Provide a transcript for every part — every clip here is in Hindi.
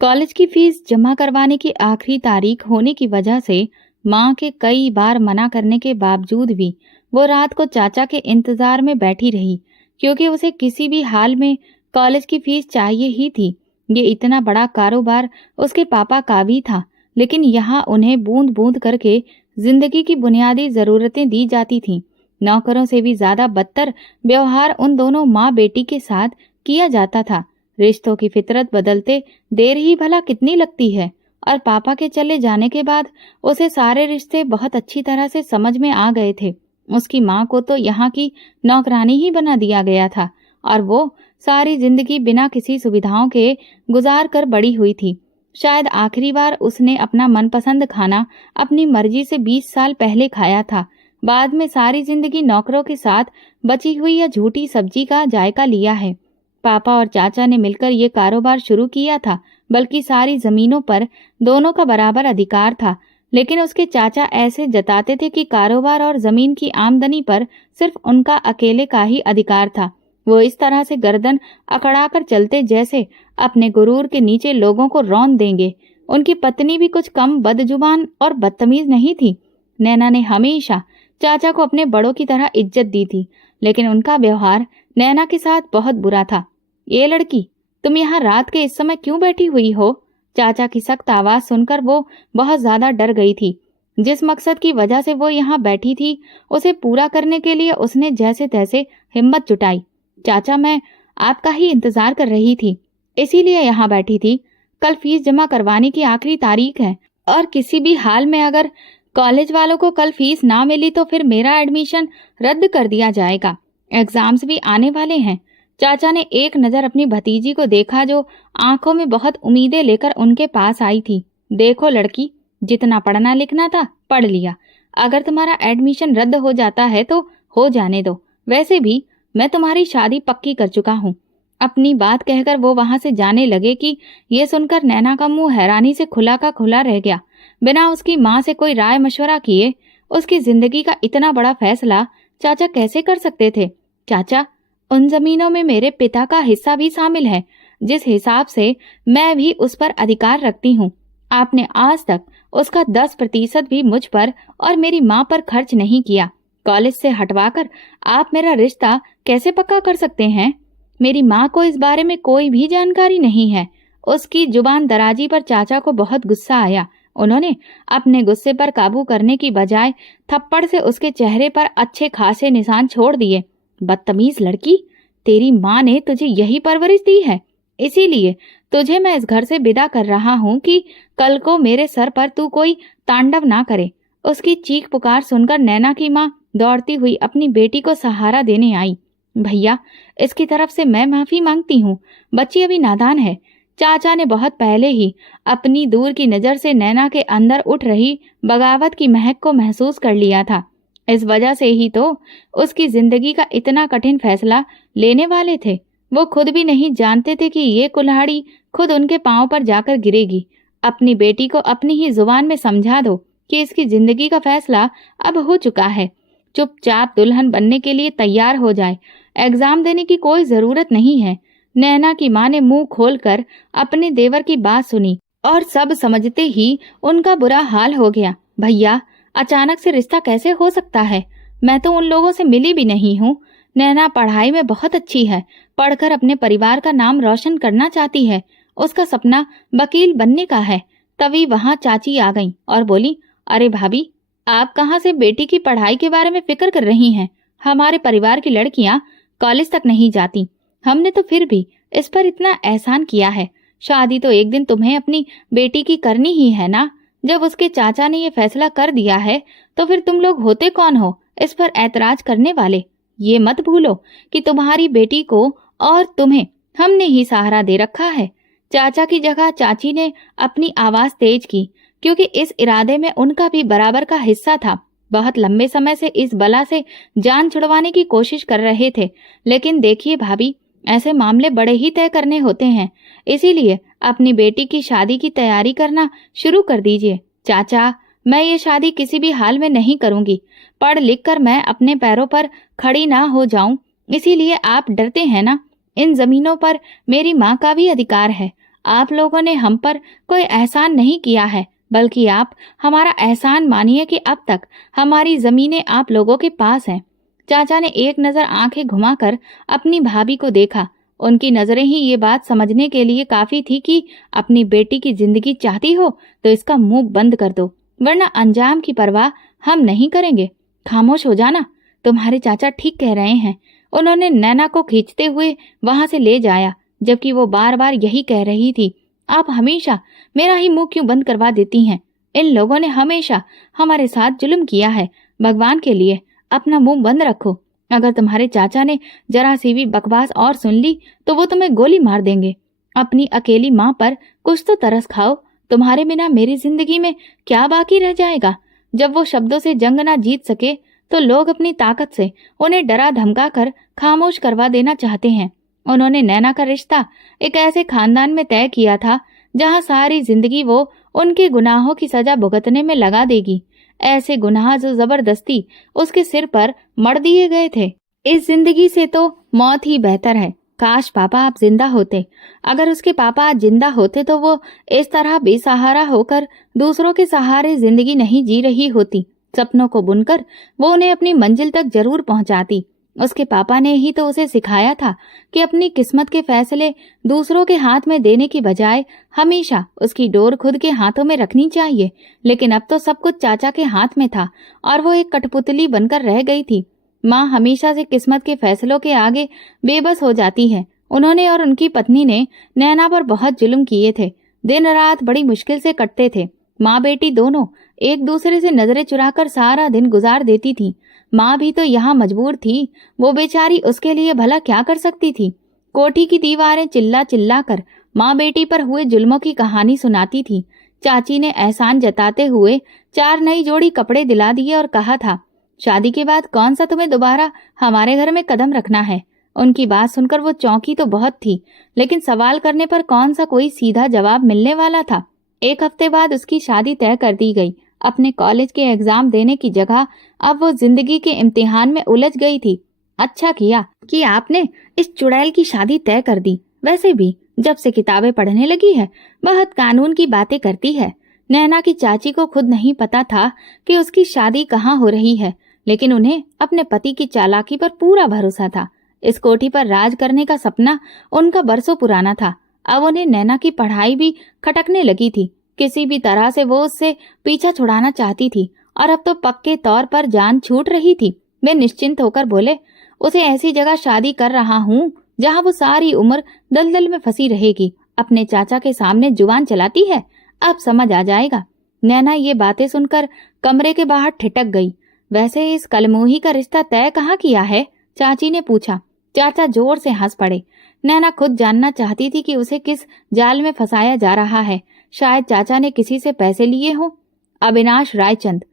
कॉलेज की फीस जमा करवाने की आखिरी तारीख होने की वजह से माँ के कई बार मना करने के बावजूद भी वो रात को चाचा के इंतजार में बैठी रही, क्योंकि उसे किसी भी हाल में कॉलेज की फीस चाहिए ही थी। ये इतना बड़ा कारोबार उसके पापा का भी था, लेकिन यहाँ उन्हें बूंद बूंद करके जिंदगी की बुनियादी जरूरतें दी जाती थीं। नौकरों से भी ज्यादा बदतर व्यवहार उन दोनों माँ बेटी के साथ किया जाता था। रिश्तों की फितरत बदलते देर ही भला कितनी लगती है, और पापा के चले जाने के बाद उसे सारे रिश्ते बहुत अच्छी तरह से समझ में आ गए थे। उसकी माँ को तो यहाँ की नौकरानी ही बना दिया गया था, और वो सारी जिंदगी बिना किसी सुविधाओं के गुजार कर बड़ी हुई थी। शायद आखिरी बार उसने अपना मनपसंद खाना अपनी मर्जी से 20 साल पहले खाया था। बाद में सारी जिंदगी नौकरों के साथ बची हुई या झूठी सब्जी का जायका लिया है। पापा और चाचा ने मिलकर ये कारोबार शुरू किया था, बल्कि सारी जमीनों पर दोनों का बराबर अधिकार था। लेकिन उसके चाचा ऐसे जताते थे कि कारोबार और जमीन की आमदनी पर सिर्फ उनका अकेले का ही अधिकार था। वो इस तरह से गर्दन अकड़ाकर चलते जैसे अपने गुरूर के नीचे लोगों को रौंद देंगे। उनकी पत्नी भी कुछ कम बदजुबान और बदतमीज नहीं थी। नैना ने हमेशा चाचा को अपने बड़ों की तरह इज्जत दी थी, लेकिन उनका व्यवहार नैना के साथ बहुत बुरा था। ये लड़की, तुम यहाँ रात के इस समय क्यों बैठी हुई हो? चाचा की सख्त आवाज सुनकर वो बहुत ज्यादा डर गई थी। जिस मकसद की वजह से वो यहाँ बैठी थी, उसे पूरा करने के लिए उसने जैसे तैसे हिम्मत जुटाई। चाचा, मैं आपका ही इंतजार कर रही थी, इसीलिए यहाँ बैठी थी। कल फीस जमा करवाने की आखिरी तारीख है, और किसी भी हाल में अगर कॉलेज वालों को कल फीस ना मिली तो फिर मेरा एडमिशन रद्द कर दिया जाएगा। एग्जाम्स भी आने वाले हैं। चाचा ने एक नजर अपनी भतीजी को देखा, जो आंखों में बहुत उम्मीदें लेकर उनके पास आई थी। देखो लड़की, जितना पढ़ना लिखना था पढ़ लिया। अगर तुम्हारा एडमिशन रद्द हो जाता है तो हो जाने दो। वैसे भी मैं तुम्हारी शादी पक्की कर चुका हूँ। अपनी बात कहकर वो वहां से जाने लगे कि ये सुनकर नैना का मुंह हैरानी से खुला का खुला रह गया। बिना उसकी माँ से कोई राय मशवरा किए उसकी जिंदगी का इतना बड़ा फैसला चाचा कैसे कर सकते थे? चाचा, उन जमीनों में मेरे पिता का हिस्सा भी शामिल है, जिस हिसाब से मैं भी उस पर अधिकार रखती हूँ। आपने आज तक उसका 10% भी मुझ पर और मेरी माँ पर खर्च नहीं किया। कॉलेज से हटवाकर आप मेरा रिश्ता कैसे पक्का कर सकते हैं? मेरी माँ को इस बारे में कोई भी जानकारी नहीं है। उसकी जुबान दराजी पर चाचा को बहुत गुस्सा आया। उन्होंने अपने गुस्से पर काबू करने की बजाय थप्पड़ से उसके चेहरे पर अच्छे खासे निशान छोड़ दिए। बदतमीज लड़की, तेरी माँ ने तुझे यही परवरिश दी है, इसीलिए तुझे मैं इस घर से विदा कर रहा हूँ कि कल को मेरे सर पर तू कोई तांडव ना करे। उसकी चीख पुकार सुनकर नैना की माँ दौड़ती हुई अपनी बेटी को सहारा देने आई। भैया, इसकी तरफ से मैं माफी मांगती हूँ, बच्ची अभी नादान है। चाचा ने बहुत पहले ही अपनी दूर की नजर से नैना के अंदर उठ रही बगावत की महक को महसूस कर लिया था। इस वजह से ही तो उसकी जिंदगी का इतना कठिन फैसला लेने वाले थे। वो खुद भी नहीं जानते थे कि ये कुल्हाड़ी खुद उनके पांव पर जाकर गिरेगी। अपनी बेटी को अपनी ही जुबान में समझा दो कि इसकी जिंदगी का फैसला अब हो चुका है। चुपचाप दुल्हन बनने के लिए तैयार हो जाए। एग्जाम देने की कोई जरूरत नहीं है। नैना की माँ ने मुंह खोलकर अपने देवर की बात सुनी, और सब समझते ही उनका बुरा हाल हो गया। भैया, अचानक से रिश्ता कैसे हो सकता है? मैं तो उन लोगों से मिली भी नहीं हूँ। नैना पढ़ाई में बहुत अच्छी है, पढ़कर अपने परिवार का नाम रोशन करना चाहती है। उसका सपना वकील बनने का है। तभी वहाँ चाची आ गई और बोली, अरे भाभी, आप कहाँ से बेटी की पढ़ाई के बारे में फिक्र कर रही हैं? हमारे परिवार की लड़कियाँ कॉलेज तक नहीं जाती। हमने तो फिर भी इस पर इतना एहसान किया है। शादी तो एक दिन तुम्हें अपनी बेटी की करनी ही है ना। जब उसके चाचा ने ये फैसला कर दिया है तो फिर तुम लोग होते कौन हो इस पर ऐतराज करने वाले? ये मत भूलो कि तुम्हारी बेटी को और तुम्हें हमने ही सहारा दे रखा है। चाचा की जगह चाची ने अपनी आवाज तेज की, क्योंकि इस इरादे में उनका भी बराबर का हिस्सा था। बहुत लंबे समय से इस बला से जान छुड़वाने की कोशिश कर रहे थे, लेकिन देखिए भाभी, ऐसे मामले बड़े ही तय करने होते हैं। इसीलिए अपनी बेटी की शादी की तैयारी करना शुरू कर दीजिए। चाचा, मैं ये शादी किसी भी हाल में नहीं करूंगी। पढ़ लिख कर मैं अपने पैरों पर खड़ी ना हो जाऊं, इसीलिए आप डरते हैं ना। इन जमीनों पर मेरी माँ का भी अधिकार है। आप लोगों ने हम पर कोई एहसान नहीं किया है, बल्कि आप हमारा एहसान मानिए कि अब तक हमारी जमीनें आप लोगों के पास हैं। चाचा ने एक नजर आंखें घुमाकर अपनी भाभी को देखा। उनकी नजरें ही ये बात समझने के लिए काफी थी कि अपनी बेटी की जिंदगी चाहती हो तो इसका मुंह बंद कर दो, वरना अंजाम की परवाह हम नहीं करेंगे। खामोश हो जाना, तुम्हारे चाचा ठीक कह रहे हैं। उन्होंने नैना को खींचते हुए वहां से ले जाया, जबकि वो बार बार यही कह रही थी, आप हमेशा मेरा ही मुंह क्यों बंद करवा देती हैं? इन लोगों ने हमेशा हमारे साथ जुल्म किया है। भगवान के लिए अपना मुंह बंद रखो। अगर तुम्हारे चाचा ने जरा सी भी बकवास और सुन ली तो वो तुम्हें गोली मार देंगे। अपनी अकेली माँ पर कुछ तो तरस खाओ। तुम्हारे बिना मेरी जिंदगी में क्या बाकी रह जाएगा? जब वो शब्दों से जंग ना जीत सके तो लोग अपनी ताकत से उन्हें डरा धमका कर खामोश करवा देना चाहते हैं। उन्होंने नैना का रिश्ता एक ऐसे खानदान में तय किया था जहां सारी जिंदगी वो उनके गुनाहों की सजा भुगतने में लगा देगी। ऐसे गुनाह जो जबरदस्ती उसके सिर पर मढ़ दिए गए थे। इस जिंदगी से तो मौत ही बेहतर है। काश पापा आप जिंदा होते। अगर उसके पापा आज जिंदा होते तो वो इस तरह बेसहारा होकर दूसरों के सहारे जिंदगी नहीं जी रही होती। सपनों को बुनकर वो उन्हें अपनी मंजिल तक जरूर पहुंचाती। उसके पापा ने ही तो उसे सिखाया था कि अपनी किस्मत के फैसले दूसरों के हाथ में देने की बजाय हमेशा उसकी डोर खुद के हाथों में रखनी चाहिए। लेकिन अब तो सब कुछ चाचा के हाथ में था और वो एक कठपुतली बनकर रह गई थी। माँ हमेशा से किस्मत के फैसलों के आगे बेबस हो जाती है। उन्होंने और उनकी पत्नी ने नैना पर बहुत जुल्म किए थे। दिन रात बड़ी मुश्किल से कटते थे। माँ बेटी दोनों एक दूसरे से नजरें चुराकर सारा दिन गुजार देती थी। माँ भी तो यहाँ मजबूर थी। वो बेचारी उसके लिए भला क्या कर सकती थी? कोठी की दीवारें चिल्ला चिल्ला कर माँ बेटी पर हुए जुल्मों की कहानी सुनाती थी। चाची ने एहसान जताते हुए 4 नई जोड़ी कपड़े दिला दिए और कहा था, शादी के बाद कौन सा तुम्हें दोबारा हमारे घर में कदम रखना है? उनकी बात सुनकर वो चौंकी तो बहुत थी, लेकिन सवाल करने पर कौन सा कोई सीधा जवाब मिलने वाला था। 1 हफ्ते बाद उसकी शादी तय कर दी गई। अपने कॉलेज के एग्जाम देने की जगह अब वो जिंदगी के इम्तिहान में उलझ गई थी। अच्छा किया कि आपने इस चुड़ैल की शादी तय कर दी। वैसे भी जब से किताबें पढ़ने लगी है बहुत कानून की बातें करती है। नैना की चाची को खुद नहीं पता था कि उसकी शादी कहाँ हो रही है, लेकिन उन्हें अपने पति की चालाकी पर पूरा भरोसा था। इस कोठी पर राज करने का सपना उनका बरसों पुराना था। अब उन्हें नैना की पढ़ाई भी खटकने लगी थी। किसी भी तरह से वो उससे पीछा छुड़ाना चाहती थी और अब तो पक्के तौर पर जान छूट रही थी। वे निश्चिंत होकर बोले, उसे ऐसी जगह शादी कर रहा हूँ जहाँ वो सारी उम्र दलदल में फंसी रहेगी। अपने चाचा के सामने जुबान चलाती है, अब समझ आ जाएगा। नैना ये बातें सुनकर कमरे के बाहर ठिठक गई। वैसे इस कलमोही का रिश्ता तय कहाँ किया है? चाची ने पूछा। चाचा जोर से हंस पड़े। नैना खुद जानना चाहती थी कि उसे किस जाल में फंसाया जा रहा है। शायद चाचा ने किसी से पैसे लिए हों। अविनाश रायचंद।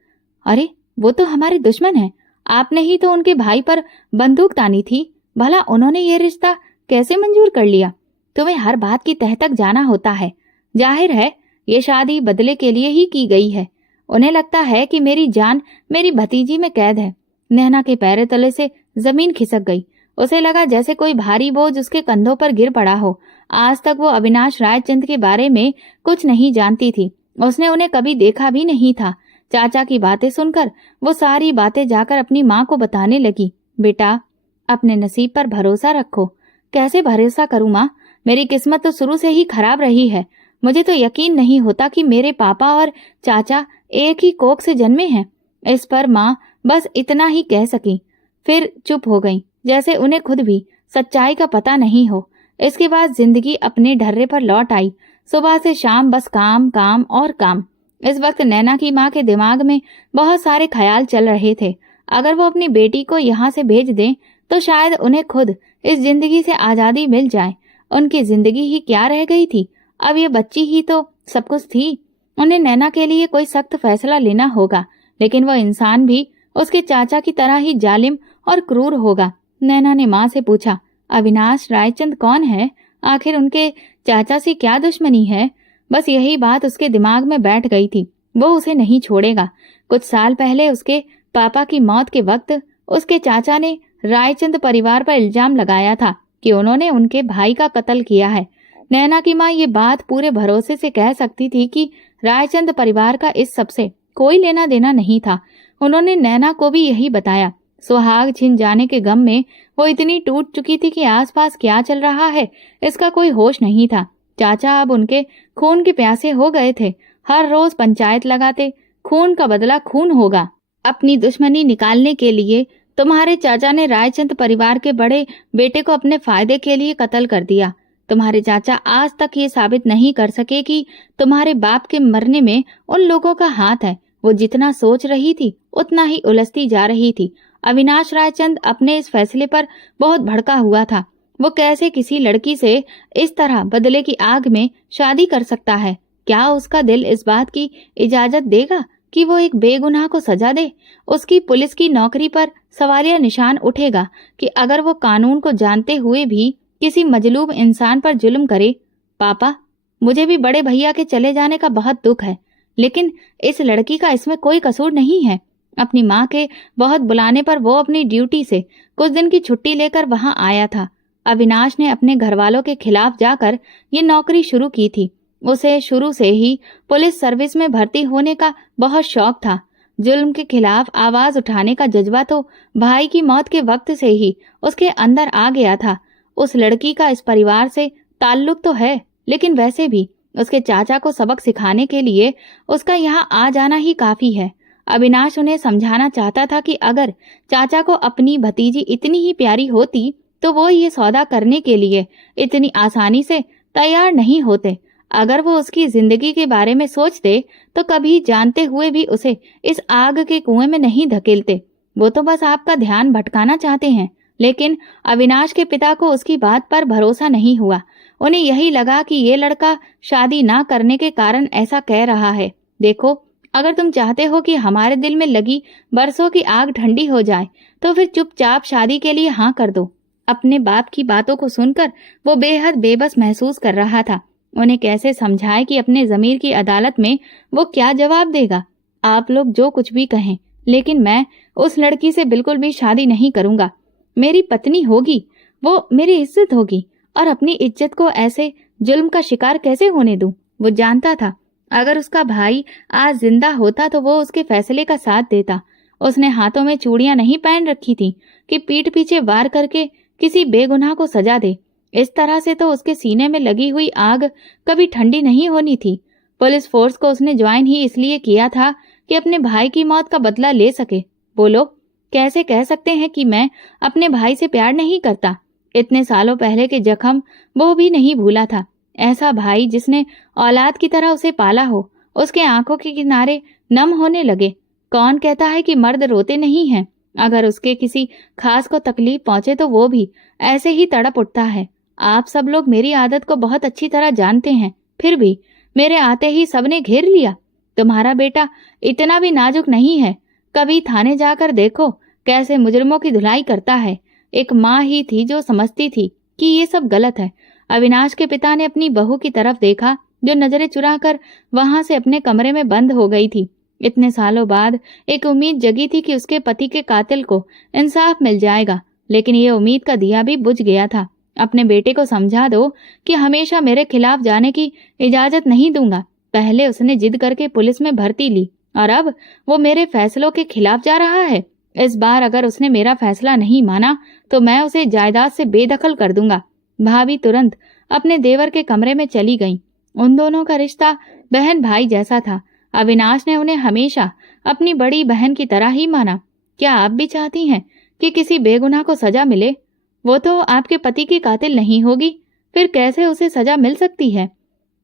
अरे वो तो हमारे दुश्मन हैं। आपने ही तो उनके भाई पर बंदूक तानी थी। भला उन्होंने ये रिश्ता कैसे मंजूर कर लिया? तुम्हें हर बात की तह तक जाना होता है। जाहिर है ये शादी बदले के लिए ही की गई है। उन्हें लगता है कि मेरी जान मेरी भतीजी में कैद है। नैना के पैरों तले से जमीन खिसक गई। उसे लगा जैसे कोई भारी बोझ उसके कंधों पर गिर पड़ा हो। आज तक वो अविनाश रायचंद के बारे में कुछ नहीं जानती थी। उसने उन्हें कभी देखा भी नहीं था। चाचा की बातें सुनकर वो सारी बातें जाकर अपनी माँ को बताने लगी। बेटा, अपने नसीब पर भरोसा रखो। कैसे भरोसा करूँ माँ? मेरी किस्मत तो शुरू से ही खराब रही है। मुझे तो यकीन नहीं होता कि मेरे पापा और चाचा एक ही कोख से जन्मे हैं। इस पर माँ बस इतना ही कह सकी, फिर चुप हो गई, जैसे उन्हें खुद भी सच्चाई का पता नहीं हो। इसके बाद जिंदगी अपने ढर्रे पर लौट आई। सुबह से शाम बस काम काम और काम। इस वक्त नैना की माँ के दिमाग में बहुत सारे ख्याल चल रहे थे। अगर वो अपनी बेटी को यहाँ से भेज दें तो शायद उन्हें खुद इस जिंदगी से आजादी मिल जाए। उनकी जिंदगी ही क्या रह गई थी? अब ये बच्ची ही तो सब कुछ थी। उन्हें नैना के लिए कोई सख्त फैसला लेना होगा, लेकिन वो इंसान भी उसके चाचा की तरह ही जालिम और क्रूर होगा। नैना ने माँ से पूछा, अविनाश रायचंद कौन है? आखिर उनके चाचा से क्या दुश्मनी है? बस यही बात उसके दिमाग में बैठ गई थी। वो उसे नहीं छोड़ेगा। कुछ साल पहले उसके पापा की मौत के वक्त उसके चाचा ने रायचंद परिवार पर इल्जाम लगाया था कि उन्होंने उनके भाई का कत्ल किया है। नैना की माँ ये बात पूरे भरोसे से कह सकती थी कि रायचंद परिवार का इस सबसे कोई लेना देना नहीं था। उन्होंने नैना को भी यही बताया। सुहाग छिन जाने के गम में वो इतनी टूट चुकी थी कि आसपास क्या चल रहा है इसका कोई होश नहीं था। चाचा अब उनके खून के प्यासे हो गए थे। हर रोज पंचायत लगाते, खून का बदला खून होगा। अपनी दुश्मनी निकालने के लिए तुम्हारे चाचा ने रायचंद परिवार के बड़े बेटे को अपने फायदे के लिए कत्ल कर दिया। तुम्हारे चाचा आज तक ये साबित नहीं कर सके कि तुम्हारे बाप के मरने में उन लोगों का हाथ है। वो जितना सोच रही थी उतना ही उलझती जा रही थी। अविनाश रायचंद अपने इस फैसले पर बहुत भड़का हुआ था। वो कैसे किसी लड़की से इस तरह बदले की आग में शादी कर सकता है? क्या उसका दिल इस बात की इजाजत देगा कि वो एक बेगुनाह को सजा दे? उसकी पुलिस की नौकरी पर सवालिया निशान उठेगा कि अगर वो कानून को जानते हुए भी किसी मजलूम इंसान पर जुल्म करे। पापा, मुझे भी बड़े भैया के चले जाने का बहुत दुख है, लेकिन इस लड़की का इसमें कोई कसूर नहीं है। अपनी माँ के बहुत बुलाने पर वो अपनी ड्यूटी से कुछ दिन की छुट्टी लेकर वहां आया था। अविनाश ने अपने घर वालों के खिलाफ जाकर ये नौकरी शुरू की थी। उसे शुरू से ही पुलिस सर्विस में भर्ती होने का बहुत शौक था। जुल्म के खिलाफ आवाज उठाने का जज्बा तो भाई की मौत के वक्त से ही उसके अंदर आ गया था। उस लड़की का इस परिवार से ताल्लुक तो है, लेकिन वैसे भी उसके चाचा को सबक सिखाने के लिए उसका यहाँ आ जाना ही काफी है। अविनाश उन्हें समझाना चाहता था कि अगर चाचा को अपनी भतीजी इतनी ही प्यारी होती तो वो ये सौदा करने के लिए इतनी आसानी से तैयार नहीं होते। अगर वो उसकी जिंदगी के बारे में सोचते तो कभी जानते हुए भी उसे इस आग के कुएं में नहीं धकेलते। वो तो बस आपका ध्यान भटकाना चाहते हैं। लेकिन अविनाश के पिता को उसकी बात पर भरोसा नहीं हुआ। उन्हें यही लगा कि ये लड़का शादी ना करने के कारण ऐसा कह रहा है। देखो, अगर तुम चाहते हो कि हमारे दिल में लगी बरसों की आग ठंडी हो जाए तो फिर चुपचाप शादी के लिए हाँ कर दो। अपने बाप की बातों को सुनकर वो बेहद बेबस महसूस कर रहा था। उन्हें कैसे समझाए कि अपने जमीर की अदालत में वो क्या जवाब देगा। आप लोग जो कुछ भी कहें, लेकिन मैं उस लड़की से बिल्कुल भी शादी नहीं करूंगा। मेरी पत्नी होगी, वो मेरी इज्जत होगी, और अपनी इज्जत को ऐसे जुल्म का शिकार कैसे होने दूं? वो जानता था अगर उसका भाई आज जिंदा होता तो वो उसके फैसले का साथ देता। उसने हाथों में चूड़ियां नहीं पहन रखी थी कि पीठ पीछे वार करके किसी बेगुनाह को सजा दे। इस तरह से तो उसके सीने में लगी हुई आग कभी ठंडी नहीं होनी थी। पुलिस फोर्स को उसने ज्वाइन ही इसलिए किया था कि अपने भाई की मौत का बदला ले सके। बोलो, कैसे कह सकते हैं कि मैं अपने भाई से प्यार नहीं करता? इतने सालों पहले के जख्म वो भी नहीं भूला था। ऐसा भाई जिसने औलाद की तरह उसे पाला हो, उसके आंखों के किनारे नम होने लगे। कौन कहता है कि मर्द रोते नहीं हैं? अगर उसके किसी खास को तकलीफ पहुंचे तो वो भी ऐसे ही तड़प उठता है। आप सब लोग मेरी आदत को बहुत अच्छी तरह जानते हैं, फिर भी मेरे आते ही सबने घेर लिया। तुम्हारा बेटा इतना भी नाजुक नहीं है। कभी थाने जाकर देखो कैसे मुजरिमों की धुलाई करता है। एक माँ ही थी जो समझती थी कि ये सब गलत है। अविनाश के पिता ने अपनी बहू की तरफ देखा जो नजरें चुराकर वहां से अपने कमरे में बंद हो गई थी। इतने सालों बाद एक उम्मीद जगी थी कि उसके पति के कातिल को इंसाफ मिल जाएगा, लेकिन ये उम्मीद का दिया भी बुझ गया था। अपने बेटे को समझा दो कि हमेशा मेरे खिलाफ जाने की इजाजत नहीं दूंगा। पहले उसने जिद करके पुलिस में भर्ती ली और अब वो मेरे फैसलों के खिलाफ जा रहा है। इस बार अगर उसने मेरा फैसला नहीं माना तो मैं उसे जायदाद से बेदखल कर दूंगा। भाभी तुरंत अपने देवर के कमरे में चली गईं। उन दोनों का रिश्ता बहन भाई जैसा था। अविनाश ने उन्हें हमेशा अपनी बड़ी बहन की तरह ही माना। क्या आप भी चाहती हैं कि किसी बेगुनाह को सजा मिले? वो तो आपके पति की कातिल नहीं होगी, फिर कैसे उसे सजा मिल सकती है?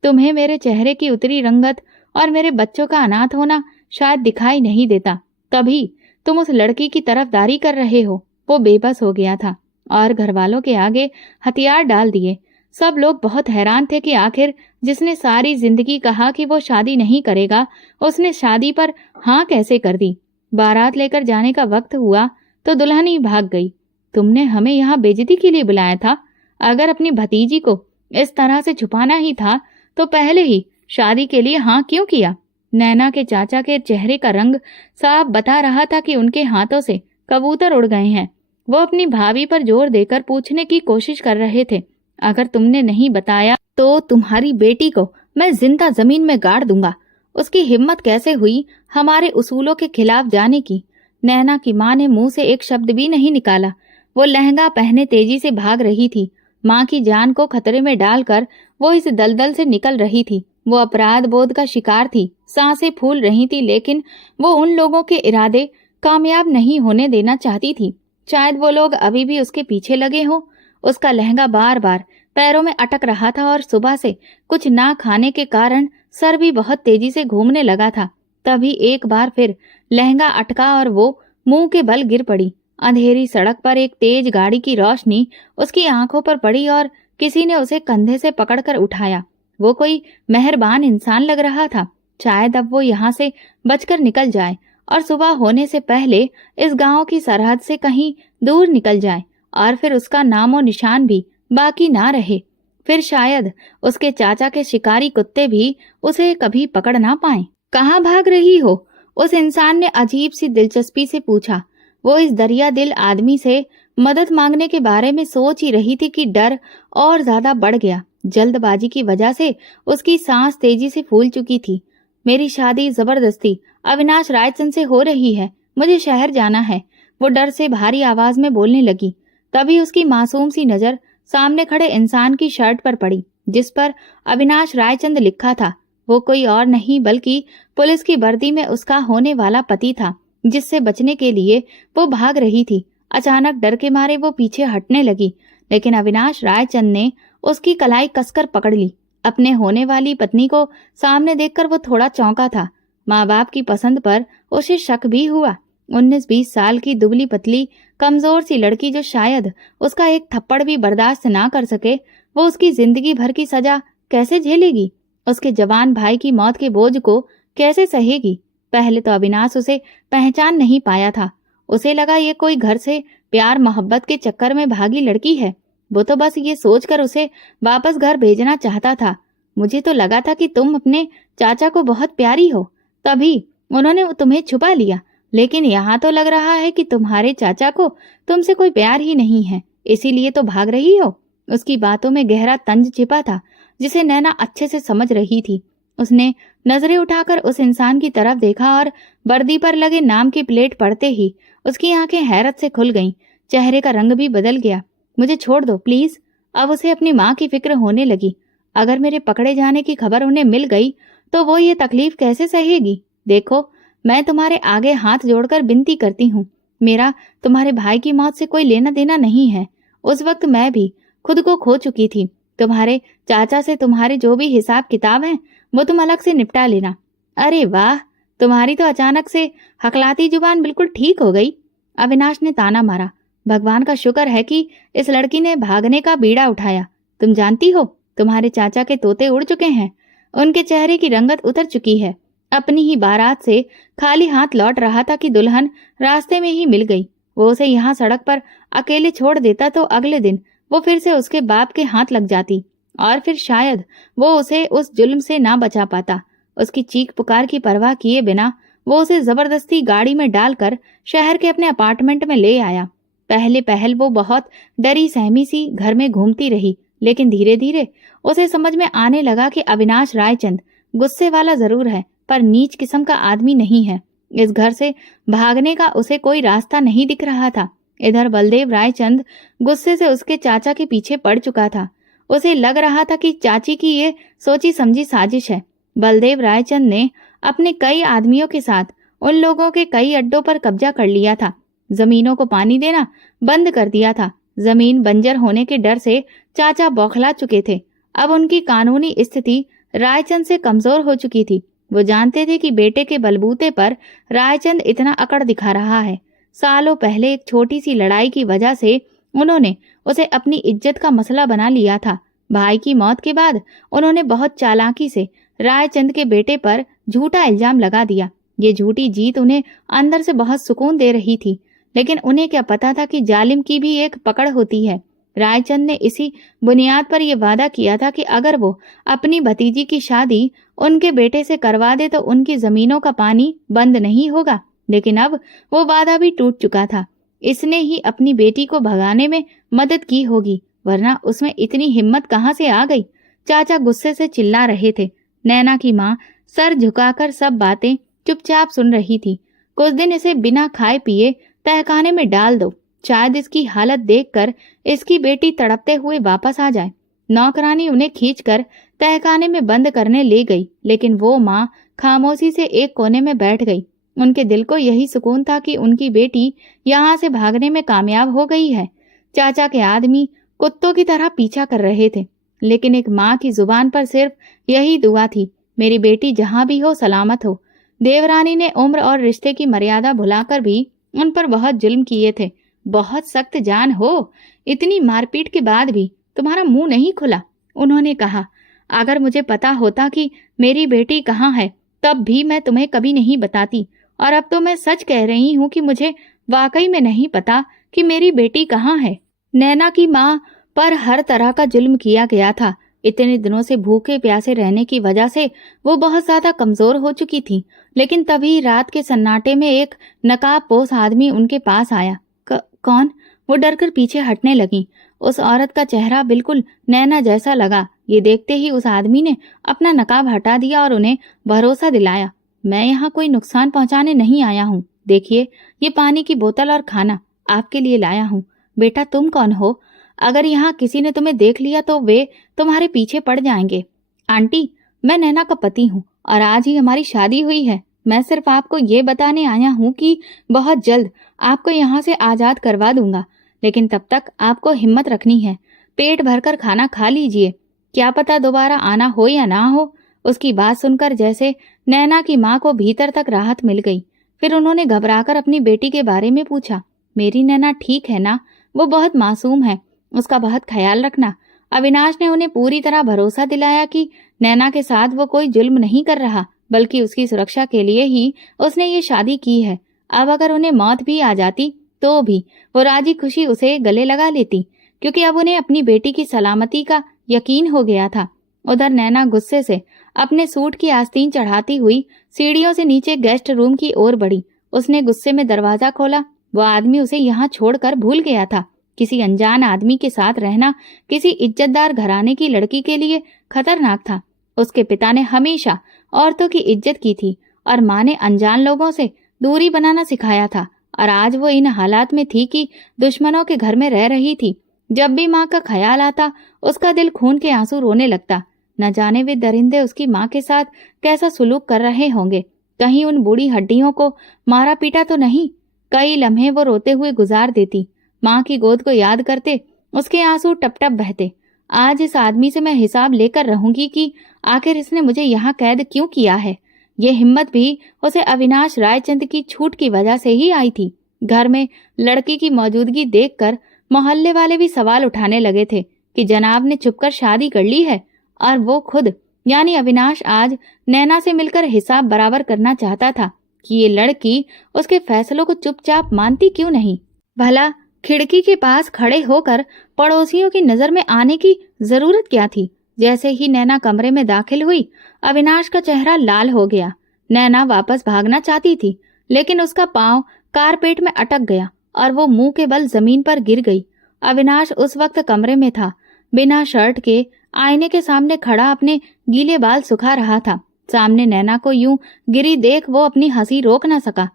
तुम्हें मेरे चेहरे की उतरी रंगत और मेरे बच्चों का अनाथ होना शायद दिखाई नहीं देता। तभी तुम उस लड़की की तरफदारी कर रहे हो। वो बेबस हो गया था और घर वालों के आगे हथियार डाल दिए। सब लोग बहुत हैरान थे कि आखिर जिसने सारी जिंदगी कहा कि वो शादी नहीं करेगा, उसने शादी पर हाँ कैसे कर दी। बारात लेकर जाने का वक्त हुआ तो दुल्हन ही भाग गई। तुमने हमें यहाँ बेइज्जती के लिए बुलाया था। अगर अपनी भतीजी को इस तरह से छुपाना ही था तो पहले ही शादी के लिए हाँ क्यों किया? नैना के चाचा के चेहरे का रंग साफ बता रहा था कि उनके हाथों से कबूतर उड़ गए हैं। वो अपनी भाभी पर जोर देकर पूछने की कोशिश कर रहे थे, अगर तुमने नहीं बताया तो तुम्हारी बेटी को मैं जिंदा जमीन में गाड़ दूंगा। उसकी हिम्मत कैसे हुई हमारे उसूलों के खिलाफ जाने की। नैना की माँ ने मुंह से एक शब्द भी नहीं निकाला। वो लहंगा पहने तेजी से भाग रही थी। माँ की जान को खतरे में डालकर वो इस दलदल से निकल रही थी। वो अपराध बोध का शिकार थी। सांसें फूल रही थी, लेकिन वो उन लोगों के इरादे कामयाब नहीं होने देना चाहती थी। शायद वो लोग अभी भी उसके पीछे लगे हों। उसका लहंगा बार बार पैरों में अटक रहा था और सुबह से कुछ ना खाने के कारण सर भी बहुत तेजी से घूमने लगा था। तभी एक बार फिर लहंगा अटका और वो मुंह के बल गिर पड़ी। अंधेरी सड़क पर एक तेज गाड़ी की रोशनी उसकी आंखों पर पड़ी और किसी ने उसे कंधे से पकड़कर उठाया। वो कोई मेहरबान इंसान लग रहा था। शायद अब वो यहाँ से बचकर निकल जाए और सुबह होने से पहले इस गांव की सरहद से कहीं दूर निकल जाए और फिर उसका नामो निशान भी बाकी ना रहे। फिर शायद उसके चाचा के शिकारी कुत्ते भी उसे कभी पकड़ ना पाएं। कहाँ भाग रही हो? उस इंसान ने अजीब सी दिलचस्पी से पूछा। वो इस दरिया दिल आदमी से मदद मांगने के बारे में सोच ही रही थी कि डर और ज्यादा बढ़ गया। जल्दबाजी की वजह से उसकी सांस तेजी से फूल चुकी थी। मेरी शादी जबरदस्ती अविनाश रायचंद से हो रही है। मुझे शहर जाना है। वो डर से भारी आवाज में बोलने लगी। तभी उसकी मासूम सी नजर सामने खड़े इंसान की शर्ट पर पड़ी, जिस पर अविनाश रायचंद लिखा था। वो कोई और नहीं बल्कि पुलिस की वर्दी में उसका होने वाला पति था, जिससे बचने के लिए वो भाग रही थी। अचानक डर के मारे वो पीछे हटने लगी, लेकिन अविनाश रायचंद ने उसकी कलाई कसकर पकड़ ली। अपने होने वाली पत्नी को सामने देखकर वो थोड़ा चौंका था। माँ बाप की पसंद पर उसे शक भी हुआ। 19-20 साल की दुबली पतली कमजोर सी लड़की जो शायद उसका एक थप्पड़ भी बर्दाश्त ना कर सके, वो उसकी जिंदगी भर की सजा कैसे झेलेगी? उसके जवान भाई की मौत के बोझ को कैसे सहेगी? पहले तो अविनाश उसे पहचान नहीं पाया था। उसे लगा ये कोई घर से प्यार मोहब्बत के चक्कर में भागी लड़की है। वो तो बस ये सोचकर उसे वापस घर भेजना चाहता था। मुझे तो लगा था कि तुम अपने चाचा को बहुत प्यारी हो, तभी उन्होंने तुम्हें छुपा लिया। लेकिन यहाँ तो लग रहा है कि तुम्हारे चाचा को तुमसे कोई प्यार ही नहीं है, इसीलिए तो भाग रही हो। उसकी बातों में गहरा तंज छिपा था, जिसे नैना अच्छे से समझ रही थी। उसने नजरें उठाकर उस इंसान की तरफ देखा और वर्दी पर लगे नाम की प्लेट पढ़ते ही उसकी आंखें हैरत से खुल गईं। चेहरे का रंग भी बदल गया। मुझे छोड़ दो प्लीज। अब उसे अपनी माँ की फिक्र होने लगी। अगर मेरे पकड़े जाने की खबर उन्हें मिल गई तो वो ये तकलीफ कैसे सहेगी? देखो, मैं तुम्हारे आगे हाथ जोड़कर विनती करती हूँ। मेरा तुम्हारे भाई की मौत से कोई लेना देना नहीं है। उस वक्त मैं भी खुद को खो चुकी थी। तुम्हारे चाचा से तुम्हारे जो भी हिसाब किताब हैं वो तुम अलग से निपटा लेना। अरे वाह, तुम्हारी तो अचानक से हकलाती जुबान बिल्कुल ठीक हो गई। अविनाश ने ताना मारा। भगवान का शुक्र है कि इस लड़की ने भागने का बीड़ा उठाया। तुम जानती हो, तुम्हारे चाचा के तोते उड़ चुके हैं। उनके चेहरे की रंगत उतर चुकी है। अपनी ही बारात से खाली हाथ लौट रहा था कि दुल्हन रास्ते में ही मिल गई। वो उसे यहाँ सड़क पर अकेले छोड़ देता तो अगले दिन वो फिर से उसके बाप के हाथ लग जाती और फिर शायद वो उसे उस जुल्म से ना बचा पाता। उसकी चीख पुकार की परवाह किए बिना वो उसे जबरदस्ती गाड़ी में डालकर शहर के अपने अपार्टमेंट में ले आया। पहले पहल वो बहुत डरी सहमी सी घर में घूमती रही, लेकिन धीरे धीरे उसे समझ में आने लगा कि अविनाश रायचंद गुस्से वाला जरूर है, पर नीच किस्म का आदमी नहीं है। इस घर से भागने का उसे कोई रास्ता नहीं दिख रहा था। इधर बलदेव रायचंद गुस्से से उसके चाचा के पीछे पड़ चुका था। उसे लग रहा था कि चाची की ये सोची समझी साजिश है। बलदेव रायचंद ने अपने कई आदमियों के साथ उन लोगों के कई अड्डों पर कब्जा कर लिया था। जमीनों को पानी देना बंद कर दिया था। जमीन बंजर होने के डर से चाचा बौखला चुके थे। अब उनकी कानूनी स्थिति रायचंद से कमजोर हो चुकी थी। वो जानते थे कि बेटे के बलबूते पर रायचंद इतना अकड़ दिखा रहा है। सालों पहले एक छोटी सी लड़ाई की वजह से उन्होंने उसे अपनी इज्जत का मसला बना लिया था। भाई की मौत के बाद उन्होंने बहुत चालाकी से रायचंद के बेटे पर झूठा इल्जाम लगा दिया। ये झूठी जीत उन्हें अंदर से बहुत सुकून दे रही थी, लेकिन उन्हें क्या पता था कि जालिम की भी एक पकड़ होती है। रायचंद ने इसी बुनियाद पर यह वादा किया था कि अगर वो अपनी भतीजी की शादी उनके बेटे से करवा दे तो उनकी जमीनों का पानी बंद नहीं होगा। लेकिन अब वो वादा भी टूट चुका था। इसने ही अपनी बेटी को भगाने में मदद की होगी, वरना उसमें इतनी हिम्मत कहाँ से आ गई? चाचा गुस्से से चिल्ला रहे थे। नैना की माँ सर झुकाकर सब बातें चुपचाप सुन रही थी। कुछ दिन इसे बिना खाए पिए तहखाने में डाल दो, शायद इसकी हालत देखकर इसकी बेटी तड़पते हुए वापस आ जाए। नौकरानी उन्हें खींचकर तहखाने में बंद करने ले गई, लेकिन वो माँ खामोशी से एक कोने में बैठ गई। उनके दिल को यही सुकून था कि उनकी बेटी यहाँ से भागने में कामयाब हो गई है। चाचा के आदमी कुत्तों की तरह पीछा कर रहे थे, लेकिन एक माँ की जुबान पर सिर्फ यही दुआ थी, मेरी बेटी जहाँ भी हो सलामत हो। देवरानी ने उम्र और रिश्ते की मर्यादा भुलाकर भी उन पर बहुत जुल्म किए थे। बहुत सख्त जान हो, इतनी मारपीट के बाद भी तुम्हारा मुंह नहीं खुला। उन्होंने कहा, अगर मुझे पता होता कि मेरी बेटी कहाँ है तब भी मैं तुम्हें कभी नहीं बताती, और अब तो मैं सच कह रही हूँ कि मुझे वाकई में नहीं पता कि मेरी बेटी कहाँ है। नैना की माँ पर हर तरह का जुल्म किया गया था। इतने दिनों से भूखे प्यासे रहने की वजह से वो बहुत ज्यादा कमजोर हो चुकी थी। लेकिन तभी रात के सन्नाटे में एक नकाबपोश आदमी उनके पास आया। कौन? वो डरकर पीछे हटने लगी। उस औरत का चेहरा बिल्कुल नैना जैसा लगा। ये देखते ही उस आदमी ने अपना नकाब हटा दिया और उन्हें भरोसा दिलाया, मैं यहाँ कोई नुकसान पहुंचाने नहीं आया हूँ। देखिए, ये पानी की बोतल और खाना आपके लिए लाया हूँ। बेटा, तुम कौन हो? अगर यहाँ किसी ने तुम्हें देख लिया तो वे तुम्हारे पीछे पड़ जाएंगे। आंटी, मैं नैना का पति हूँ और आज ही हमारी शादी हुई है। मैं सिर्फ आपको ये बताने आया हूँ कि बहुत जल्द आपको यहाँ से आजाद करवा दूंगा, लेकिन तब तक आपको हिम्मत रखनी है। पेट भरकर खाना खा लीजिए, क्या पता दोबारा आना हो या ना हो। उसकी बात सुनकर जैसे नैना की माँ को भीतर तक राहत मिल गई। फिर उन्होंने घबराकर अपनी बेटी के बारे में पूछा, मेरी नैना ठीक है ना? वो बहुत मासूम है, उसका बहुत ख्याल रखना। अविनाश ने उन्हें पूरी तरह भरोसा दिलाया कि नैना के साथ वो कोई जुल्म नहीं कर रहा, बल्कि उसकी सुरक्षा के लिए ही उसने ये शादी की है। अब अगर उन्हें मौत भी आ जाती तो भी वो राजी खुशी उसे गले लगा लेती, क्योंकि अब उन्हें अपनी बेटी की सलामती का यकीन हो गया था। उधर नैना गुस्से से अपने सूट की आस्तीन चढ़ाती हुई सीढ़ियों से नीचे गेस्ट रूम की ओर बढ़ी। उसने गुस्से में दरवाजा खोला। वो आदमी उसे यहाँ छोड़कर भूल गया था। किसी अनजान आदमी के साथ रहना किसी इज्जतदार घराने की लड़की के लिए खतरनाक था। उसके पिता ने हमेशा औरतों की इज्जत की थी और माँ ने अनजान लोगों से दूरी बनाना सिखाया था, और आज वो इन हालात में थी कि दुश्मनों के घर में रह रही थी। जब भी माँ का ख्याल आता उसका दिल खून के आंसू रोने लगता। न जाने वे दरिंदे उसकी माँ के साथ कैसा सुलूक कर रहे होंगे। कहीं उन बूढ़ी हड्डियों को मारा पीटा तो नहीं। कई लम्हे वो रोते हुए गुजार देती। माँ की गोद को याद करते उसके आंसू टप टप बहते। आज इस आदमी से मैं हिसाब लेकर रहूंगी कि आखिर इसने मुझे यहाँ कैद क्यों किया है। ये हिम्मत भी उसे अविनाश रायचंद की छूट की वजह से ही आई थी। घर में लड़की की मौजूदगी देखकर मोहल्ले वाले भी सवाल उठाने लगे थे कि जनाब ने छुपकर शादी कर ली है, और वो खुद यानी अविनाश आज नैना से मिलकर हिसाब बराबर करना चाहता था कि ये लड़की उसके फैसलों को चुपचाप मानती क्यों नहीं। भला खिड़की के पास खड़े होकर पड़ोसियों की नजर में आने की जरूरत क्या थी। जैसे ही नैना कमरे में दाखिल हुई, अविनाश का चेहरा लाल हो गया। नैना वापस भागना चाहती थी, लेकिन उसका पांव कारपेट में अटक गया और वो मुंह के बल जमीन पर गिर गई। अविनाश उस वक्त कमरे में था, बिना शर्ट के आईने के सामने खड़ा अपने गीले बाल सुखा रहा था। सामने नैना को यूं गिरी देख वो अपनी हंसी रोक न सका।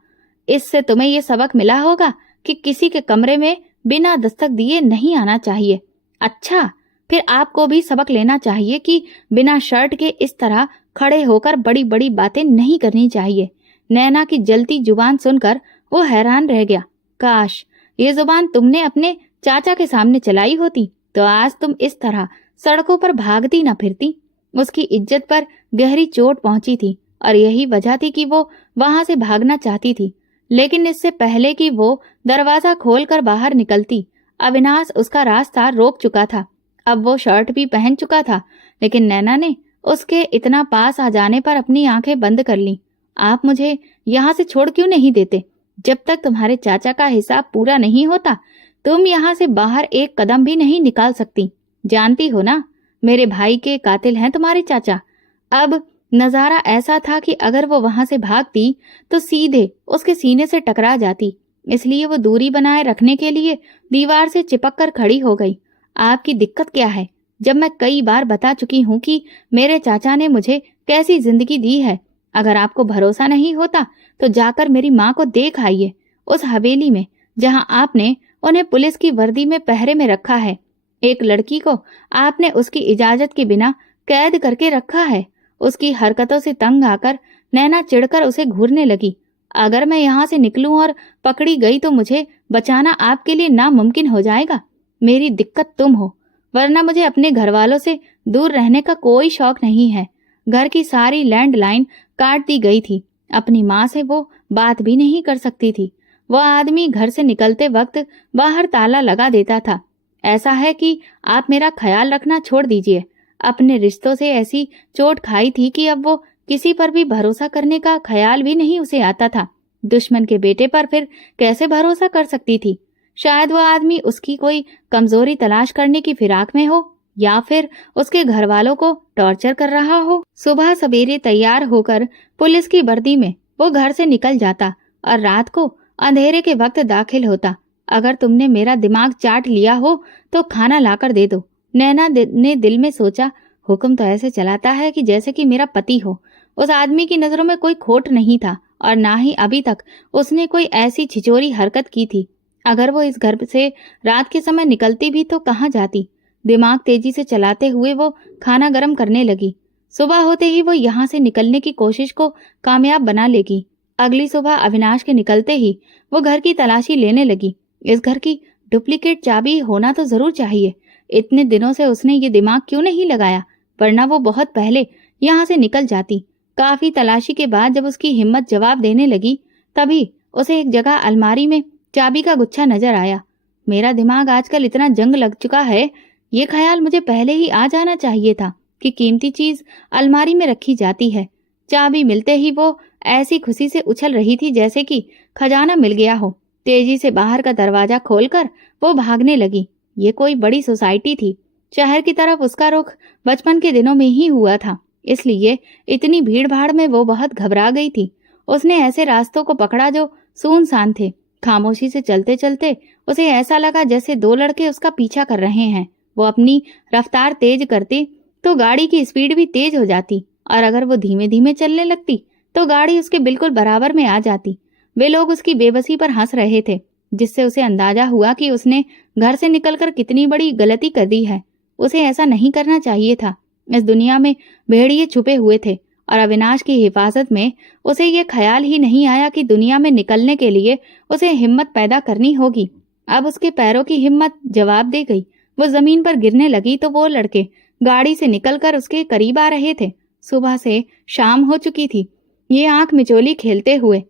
इससे तुम्हें ये सबक मिला होगा कि किसी के कमरे में बिना दस्तक दिए नहीं आना चाहिए। अच्छा, फिर आपको भी सबक लेना चाहिए कि बिना शर्ट के इस तरह खड़े होकर बड़ी बड़ी बातें नहीं करनी चाहिए। नैना की जलती जुबान सुनकर वो हैरान रह गया। काश ये जुबान तुमने अपने चाचा के सामने चलाई होती तो आज तुम इस तरह सड़कों पर भागती न फिरती। उसकी इज्जत पर गहरी चोट पहुंची थी और यही वजह थी कि वो वहां से भागना चाहती थी। लेकिन इससे पहले कि वो दरवाजा खोलकर बाहर निकलती, अविनाश उसका रास्ता रोक चुका था। अब वो शर्ट भी पहन चुका था, लेकिन नैना ने उसके इतना पास आ जाने पर अपनी आंखें बंद कर ली। आप मुझे यहाँ से छोड़ क्यों नहीं देते? जब तक तुम्हारे चाचा का हिसाब पूरा नहीं होता तुम यहाँ से बाहर एक कदम भी नहीं निकाल सकती। जानती हो ना, मेरे भाई के कातिल हैं तुम्हारे चाचा। अब नजारा ऐसा था कि अगर वो वहां से भागती तो सीधे उसके सीने से टकरा जाती। इसलिए वो दूरी बनाए रखने के लिए दीवार से चिपक कर खड़ी हो गई। आपकी दिक्कत क्या है? जब मैं कई बार बता चुकी हूँ कि मेरे चाचा ने मुझे कैसी जिंदगी दी है। अगर आपको भरोसा नहीं होता तो जाकर मेरी माँ को देख आइए, उस हवेली में जहाँ आपने उन्हें पुलिस की वर्दी में पहरे में रखा है। एक लड़की को आपने उसकी इजाजत के बिना कैद करके रखा है। उसकी हरकतों से तंग आकर नैना चिढ़कर उसे घूरने लगी। अगर मैं यहाँ से निकलूं और पकड़ी गई तो मुझे बचाना आपके लिए नामुमकिन हो जाएगा। मेरी दिक्कत तुम हो, वरना मुझे अपने घर वालों से दूर रहने का कोई शौक नहीं है। घर की सारी लैंडलाइन काट दी गई थी। अपनी माँ से वो बात भी नहीं कर सकती थी। वह आदमी घर से निकलते वक्त बाहर ताला लगा देता था। ऐसा है कि आप मेरा ख्याल रखना छोड़ दीजिए। अपने रिश्तों से ऐसी चोट खाई थी कि अब वो किसी पर भी भरोसा करने का ख्याल भी नहीं उसे आता था। दुश्मन के बेटे पर फिर कैसे भरोसा कर सकती थी? शायद वह आदमी उसकी कोई कमजोरी तलाश करने की फिराक में हो, या फिर उसके घर वालों को टॉर्चर कर रहा हो। सुबह सवेरे तैयार होकर पुलिस की वर्दी में वो घर से निकल जाता और रात को अंधेरे के वक्त दाखिल होता। अगर तुमने मेरा दिमाग चाट लिया हो तो खाना लाकर दे दो। नैना ने दिल में सोचा, हुक्म तो ऐसे चलाता है कि जैसे कि मेरा पति हो। उस आदमी की नजरों में कोई खोट नहीं था और ना ही अभी तक उसने कोई ऐसी छिचोरी हरकत की थी। अगर वो इस घर से रात के समय निकलती भी तो कहाँ जाती? दिमाग तेजी से चलाते हुए वो खाना गर्म करने लगी। सुबह होते ही वो यहाँ से निकलने की कोशिश को कामयाब बना लेगी। अगली सुबह अविनाश के निकलते ही वो घर की तलाशी लेने लगी। इस घर की डुप्लीकेट चाबी होना तो जरूर चाहिए। इतने दिनों से उसने ये दिमाग क्यों नहीं लगाया, वरना वो बहुत पहले यहाँ से निकल जाती। काफी तलाशी के बाद जब उसकी हिम्मत जवाब देने लगी, तभी उसे एक जगह अलमारी में चाबी का गुच्छा नजर आया। मेरा दिमाग आजकल इतना जंग लग चुका है, ये ख्याल मुझे पहले ही आ जाना चाहिए था कि कीमती चीज अलमारी में रखी जाती है। चाबी मिलते ही वो ऐसी खुशी से उछल रही थी जैसे कि खजाना मिल गया हो। तेजी से बाहर का दरवाजा खोलकर वो भागने लगी। ये कोई बड़ी सोसाइटी थी। शहर की तरफ उसका रुख बचपन के दिनों में ही हुआ था, इसलिए इतनी भीड़ भाड़ में वो बहुत घबरा गई थी। उसने ऐसे रास्तों को पकड़ा जो सुनसान थे। खामोशी से चलते चलते उसे ऐसा लगा जैसे दो लड़के उसका पीछा कर रहे हैं। वो अपनी रफ्तार तेज करती तो गाड़ी की स्पीड भी तेज हो जाती, और अगर वो धीमे धीमे चलने लगती तो गाड़ी उसके बिल्कुल बराबर में आ जाती। वे लोग उसकी बेबसी पर हंस रहे थे, जिससे उसे अंदाजा हुआ कि उसने घर से निकलकर कितनी बड़ी गलती कर दी है। उसे ऐसा नहीं करना चाहिए था। इस दुनिया में भेड़िए छुपे हुए थे और अविनाश की हिफाजत में उसे ये ख्याल ही नहीं आया कि दुनिया में निकलने के लिए उसे हिम्मत पैदा करनी होगी। अब उसके पैरों की हिम्मत जवाब दे गई। वो जमीन पर गिरने लगी तो वो लड़के गाड़ी से निकलकर उसके करीब आ रहे थे। सुबह से शाम हो चुकी थी। ये आंख मिचोली खेलते हुए,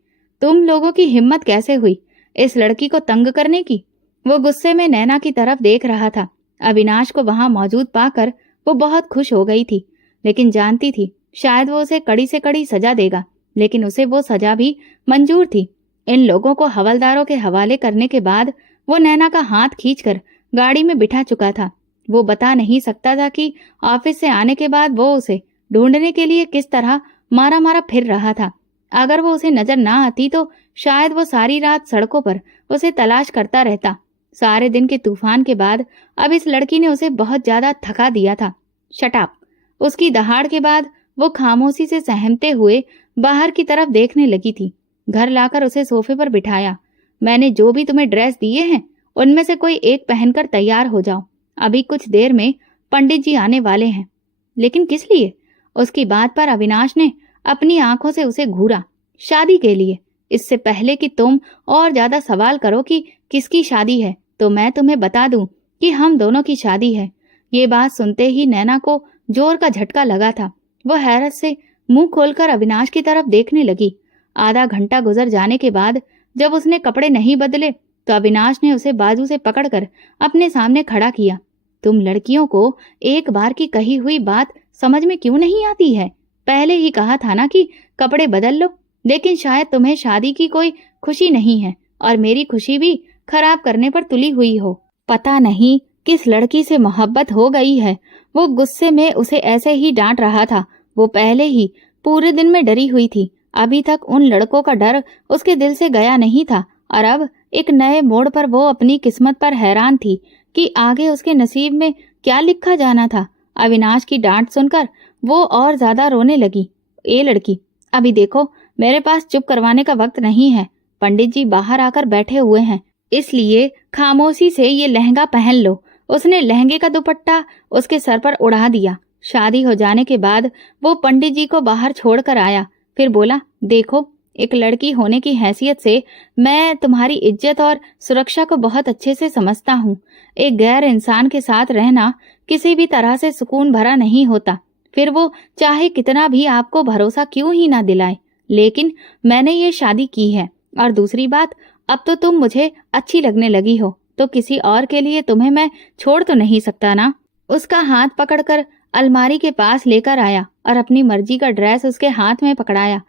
तुम लोगों की हिम्मत कैसे हुई इस लड़की को तंग करने की? वो गुस्से में नैना की तरफ देख रहा था। अविनाश को वहां मौजूद पाकर वो बहुत खुश हो गई थी, लेकिन जानती थी शायद वो उसे कड़ी से कड़ी सजा देगा। लेकिन उसे वो सजा भी मंजूर थी। इन लोगों को हवलदारों के हवाले करने के बाद वो नैना का हाथ खींचकर गाड़ी में बिठा चुका था। वो बता नहीं सकता था कि ऑफिस से आने के बाद वो उसे ढूंढने के लिए किस तरह मारा मारा फिर रहा था। अगर वो उसे नजर ना आती तो शायद वो सारी रात सड़कों पर उसे तलाश करता रहता। सारे दिन के तूफान के बाद अब इस लड़की ने उसे बहुत ज्यादा थका दिया था। Shut up! उसकी दहाड़ के बाद वो खामोशी से सहमते हुए बाहर की तरफ देखने लगी थी। घर लाकर उसे सोफे पर बिठाया। मैंने जो भी तुम्हें ड्रेस दिए हैं उनमें से कोई एक पहनकर तैयार हो जाओ। अभी कुछ देर में पंडित जी आने वाले हैं। लेकिन किस लिए? उसकी बात पर अविनाश ने अपनी आंखों से उसे घूरा। शादी के लिए। इससे पहले कि तुम और ज्यादा सवाल करो कि किसकी शादी है, तो मैं तुम्हें बता दूं कि हम दोनों की शादी है। ये बात सुनते ही नैना को जोर का झटका लगा था। वो हैरत से मुंह खोलकर अविनाश की तरफ देखने लगी। आधा घंटा गुजर जाने के बाद जब उसने कपड़े नहीं बदले तो अविनाश ने उसे बाजू से पकड़कर अपने सामने खड़ा किया। तुम लड़कियों को एक बार की कही हुई बात समझ में क्यों नहीं आती है? पहले ही कहा था ना कि कपड़े बदल लो। लेकिन शायद तुम्हें शादी की कोई खुशी नहीं है और मेरी खुशी भी खराब करने पर तुली हुई हो। पता नहीं किस लड़की से मोहब्बत हो गई है। वो गुस्से में उसे ऐसे ही डांट रहा था। वो पहले ही पूरे दिन में डरी हुई थी। अभी तक उन लड़कों का डर उसके दिल से गया नहीं था और अब एक नए मोड़ पर वो अपनी किस्मत पर हैरान थी कि आगे उसके नसीब में क्या लिखा जाना था। अविनाश की डांट सुनकर वो और ज्यादा रोने लगी। ए लड़की, अभी देखो, मेरे पास चुप करवाने का वक्त नहीं है। पंडित जी बाहर आकर बैठे हुए हैं, इसलिए खामोशी से ये लहंगा पहन लो। उसने लहंगे का दुपट्टा उसके सर पर उड़ा दिया। शादी हो जाने के बाद वो पंडित जी को बाहर छोड़कर आया, फिर बोला, देखो, एक लड़की होने की हैसियत से मैं तुम्हारी इज्जत और सुरक्षा को बहुत अच्छे से समझता हूँ। एक गैर इंसान के साथ रहना किसी भी तरह से सुकून भरा नहीं होता, फिर वो चाहे कितना भी आपको भरोसा क्यों ही ना दिलाए। लेकिन मैंने ये शादी की है, और दूसरी बात, अब तो तुम मुझे अच्छी लगने लगी हो, तो किसी और के लिए तुम्हें मैं छोड़ तो नहीं सकता ना। उसका हाथ पकड़कर अलमारी के पास लेकर आया और अपनी मर्जी का ड्रेस उसके हाथ में पकड़ाया।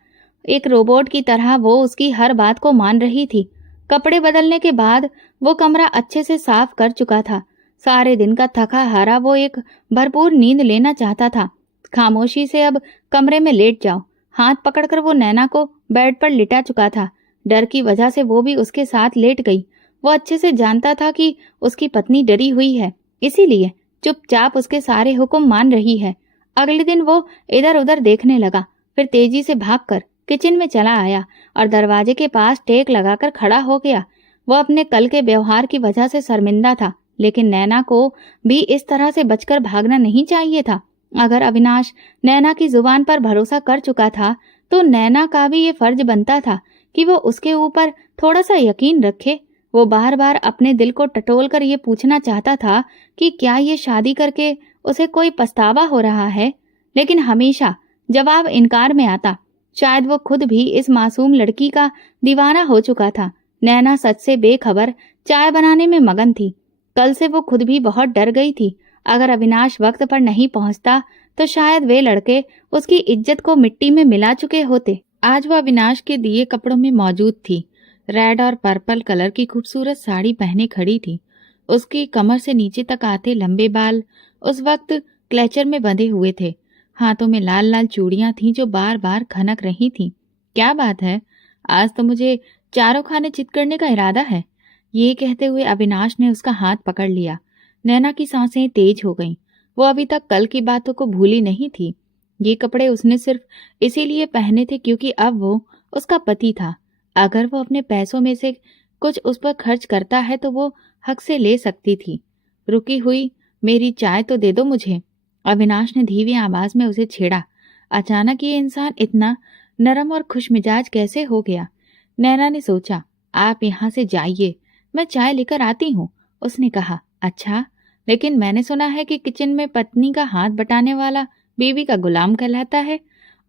एक रोबोट की तरह वो उसकी हर बात को मान रही थी। कपड़े बदलने के बाद वो कमरा अच्छे से साफ कर चुका था। सारे दिन का थका हारा वो एक भरपूर नींद लेना चाहता था। खामोशी से अब कमरे में लेट जाओ। हाथ पकड़कर वो नैना को बेड पर लिटा चुका था। डर की वजह से वो भी उसके साथ लेट गई। वो अच्छे से जानता था कि उसकी पत्नी डरी हुई है, इसीलिए चुपचाप उसके सारे हुक्म मान रही है। अगले दिन वो इधर उधर देखने लगा, फिर तेजी से भागकर किचन में चला आया और दरवाजे के पास टेक लगाकर खड़ा हो गया। वो अपने कल के व्यवहार की वजह से शर्मिंदा था, लेकिन नैना को भी इस तरह से बचकर भागना नहीं चाहिए था। अगर अविनाश नैना की जुबान पर भरोसा कर चुका था, तो नैना का भी ये फर्ज बनता था कि वो उसके ऊपर थोड़ा सा यकीन रखे। वो बार बार अपने दिल को टटोल कर ये पूछना चाहता था कि क्या ये शादी करके उसे कोई पछतावा हो रहा है, लेकिन हमेशा जवाब इनकार में आता। शायद वो खुद भी इस मासूम लड़की का दीवाना हो चुका था। नैना सच से बेखबर चाय बनाने में मगन थी। कल से वो खुद भी बहुत डर गई थी। अगर अविनाश वक्त पर नहीं पहुंचता तो शायद वे लड़के उसकी इज्जत को मिट्टी में मिला चुके होते। आज वो अविनाश के दिए कपड़ों में मौजूद थी। रेड और पर्पल कलर की खूबसूरत साड़ी पहने खड़ी थी। उसकी कमर से नीचे तक आते लंबे बाल उस वक्त क्लेचर में बंधे हुए थे। हाथों में लाल लाल चूड़ियां थीं जो बार बार खनक रही थीं। क्या बात है, आज तो मुझे चारों खाने चित करने का इरादा है। ये कहते हुए अविनाश ने उसका हाथ पकड़ लिया। नैना की सांसें तेज हो गईं। वो अभी तक कल की बातों को भूली नहीं थी। ये कपड़े उसने सिर्फ इसीलिए पहने थे क्योंकि अब वो उसका पति था। अगर वो अपने पैसों में से कुछ उस पर खर्च करता है तो वो हक से ले सकती थी। रुकी हुई, मेरी चाय तो दे दो मुझे, अविनाश ने धीमी आवाज में उसे छेड़ा। अचानक ये इंसान इतना नरम और खुशमिजाज कैसे हो गया। नैना ने सोचा, आप यहाँ से जाइए, मैं चाय लेकर आती हूँ। उसने कहा, अच्छा, लेकिन मैंने सुना है कि किचन में पत्नी का हाथ बटाने वाला बीवी का गुलाम कहलाता है,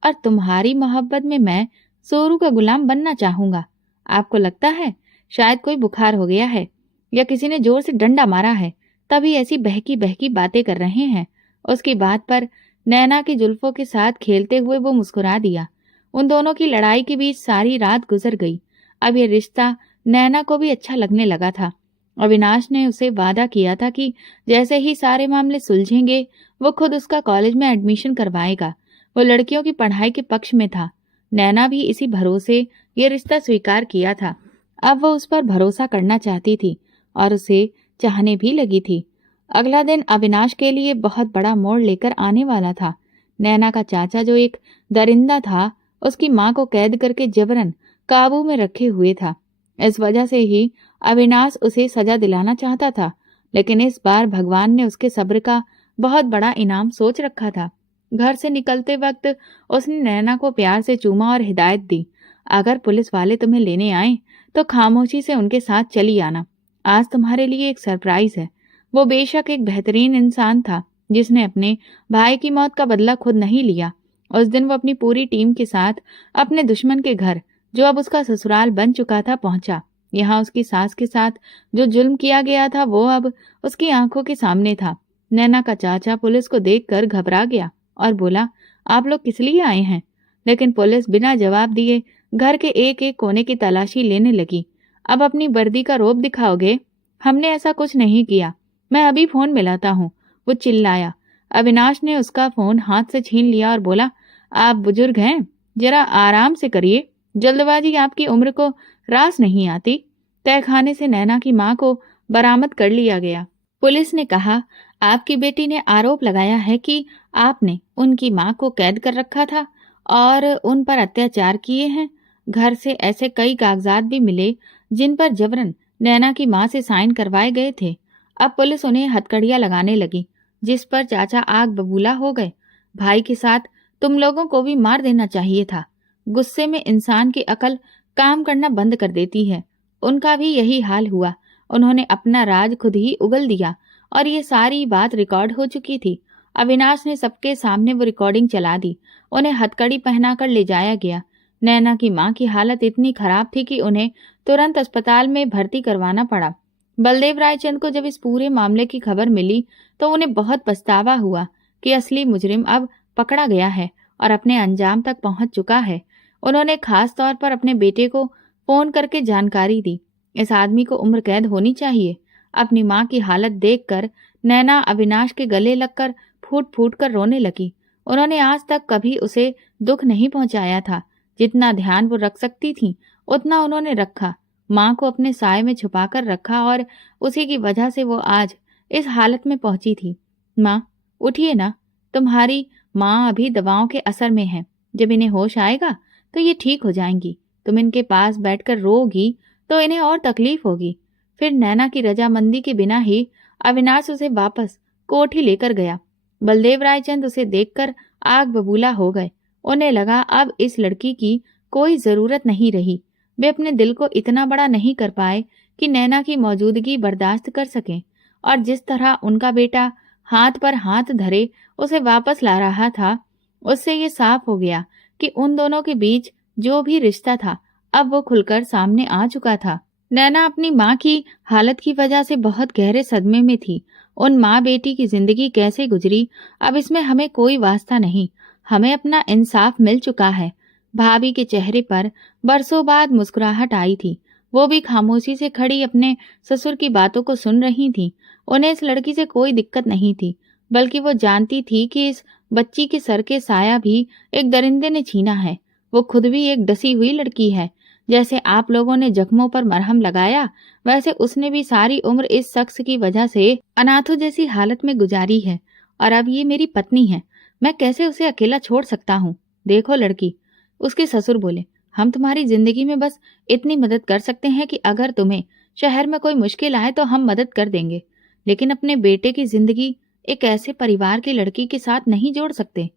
और तुम्हारी मोहब्बत में मैं सोरू का गुलाम बनना चाहूंगा। आपको लगता है शायद कोई बुखार हो गया है या किसी ने जोर से डंडा मारा है, तभी ऐसी बहकी बहकी बातें कर रहे हैं। उसकी बात पर नैना की जुल्फों के साथ खेलते हुए वो मुस्कुरा दिया। उन दोनों की लड़ाई के बीच सारी रात गुजर गई। अब ये रिश्ता नैना को भी अच्छा लगने लगा था। अविनाश ने उसे वादा किया था कि जैसे ही सारे मामले सुलझेंगे वो खुद उसका कॉलेज में एडमिशन करवाएगा। वो लड़कियों की पढ़ाई के पक्ष में था। नैना भी इसी भरोसे ये रिश्ता स्वीकार किया था। अब वो उस पर भरोसा करना चाहती थी और उसे चाहने भी लगी थी। अगला दिन अविनाश के लिए बहुत बड़ा मोड़ लेकर आने वाला था। नैना का चाचा, जो एक दरिंदा था, उसकी मां को कैद करके जबरन काबू में रखे हुए था। इस वजह से ही अविनाश उसे सजा दिलाना चाहता था, लेकिन इस बार भगवान ने उसके सब्र का बहुत बड़ा इनाम सोच रखा था। घर से निकलते वक्त उसने नैना को प्यार से चूमा और हिदायत दी, अगर पुलिस वाले तुम्हें लेने आए तो खामोशी से उनके साथ चली आना। आज तुम्हारे लिए एक सरप्राइज है। वो बेशक एक बेहतरीन इंसान था जिसने अपने भाई की मौत का बदला खुद नहीं लिया। उस दिन वो अपनी पूरी टीम के साथ अपने दुश्मन के घर, जो अब उसका ससुराल बन चुका था, पहुंचा। यहाँ उसकी सास के साथ जो जुल्म किया गया था वो अब उसकी आंखों के सामने था। नैना का चाचा पुलिस को देखकर घबरा गया और बोला, आप लोग किस लिए आए हैं? लेकिन पुलिस बिना जवाब दिए घर के एक एक कोने की तलाशी लेने लगी। अब अपनी वर्दी का रौब दिखाओगे? हमने ऐसा कुछ नहीं किया, मैं अभी फोन मिलाता हूँ, वो चिल्लाया। अविनाश ने उसका फोन हाथ से छीन लिया और बोला, आप बुजुर्ग हैं, जरा आराम से करिए, जल्दबाजी आपकी उम्र को रास नहीं आती। तहखाने से नैना की मां को बरामद कर लिया गया। पुलिस ने कहा, आपकी बेटी ने आरोप लगाया है कि आपने उनकी माँ को कैद कर रखा था और उन पर अत्याचार किए हैं। घर से ऐसे कई कागजात भी मिले जिन पर जबरन नैना की माँ से साइन करवाए गए थे। अब पुलिस उन्हें हथकड़ियां लगाने लगी, जिस पर चाचा आग बबूला हो गए। भाई के साथ तुम लोगों को भी मार देना चाहिए था। गुस्से में इंसान की अकल काम करना बंद कर देती है। उनका भी यही हाल हुआ। उन्होंने अपना राज खुद ही उगल दिया और ये सारी बात रिकॉर्ड हो चुकी थी। अविनाश ने सबके सामने वो रिकॉर्डिंग चला दी। उन्हें हथकड़ी पहनाकर ले जाया गया। नैना की मां की हालत इतनी खराब थी कि उन्हें तुरंत अस्पताल में भर्ती करवाना पड़ा। बलदेव रायचंद को जब इस पूरे मामले की खबर मिली तो उन्हें बहुत पछतावा हुआ कि असली मुजरिम अब पकड़ा गया है और अपने अंजाम तक पहुंच चुका है। उन्होंने खास तौर पर अपने बेटे को फोन करके जानकारी दी। इस आदमी को उम्र कैद होनी चाहिए। अपनी मां की हालत देखकर नैना अविनाश के गले लगकर फूट फूट कर रोने लगी। उन्होंने आज तक कभी उसे दुख नहीं पहुंचाया था। जितना ध्यान वो रख सकती थी उतना उन्होंने रखा। मां को अपने साय में छुपाकर रखा और उसी की वजह से वो आज इस हालत में पहुंची थी। मां, उठिए ना। तुम्हारी मां अभी दवाओं के असर में है। जब इन्हें होश आएगा तो ये ठीक हो जाएंगी। तुम इनके पास बैठकर रोगी तो इन्हें और तकलीफ होगी। फिर नैना की रजामंदी के बिना ही अविनाश उसे वापस कोठी लेकर गया। बलदेव रायचंद उसे देखकर आग बबूला हो गए। उन्हें लगा अब इस लड़की की कोई जरूरत नहीं रही। वे अपने दिल को इतना बड़ा नहीं कर पाए कि नैना की मौजूदगी बर्दाश्त कर सकें। और जिस तरह उनका बेटा हाथ पर हाथ धरे उसे वापस ला रहा था, उससे ये साफ हो गया कि उन दोनों के बीच जो भी रिश्ता था अब वो खुलकर सामने आ चुका था। नैना अपनी माँ की हालत की वजह से बहुत गहरे सदमे में थी। उन माँ बेटी की जिंदगी कैसे गुजरी अब इसमें हमें कोई वास्ता नहीं। हमें अपना इंसाफ मिल चुका है। भाभी के चेहरे पर बरसों बाद मुस्कुराहट आई थी। वो भी खामोशी से खड़ी अपने ससुर की बातों को सुन रही थी। उन्हें इस लड़की से कोई दिक्कत नहीं थी, बल्कि वो जानती थी कि इस बच्ची के सर के साया भी एक दरिंदे ने छीना है। वो खुद भी एक डसी हुई लड़की है। जैसे आप लोगों ने जख्मों पर मरहम लगाया, वैसे उसने भी सारी उम्र इस शख्स की वजह से अनाथों जैसी हालत में गुजारी है। और अब ये मेरी पत्नी है, मैं कैसे उसे अकेला छोड़ सकता हूँ। देखो लड़की, उसके ससुर बोले, हम तुम्हारी जिंदगी में बस इतनी मदद कर सकते हैं कि अगर तुम्हें शहर में कोई मुश्किल आए तो हम मदद कर देंगे, लेकिन अपने बेटे की जिंदगी एक ऐसे परिवार की लड़की के साथ नहीं जोड़ सकते।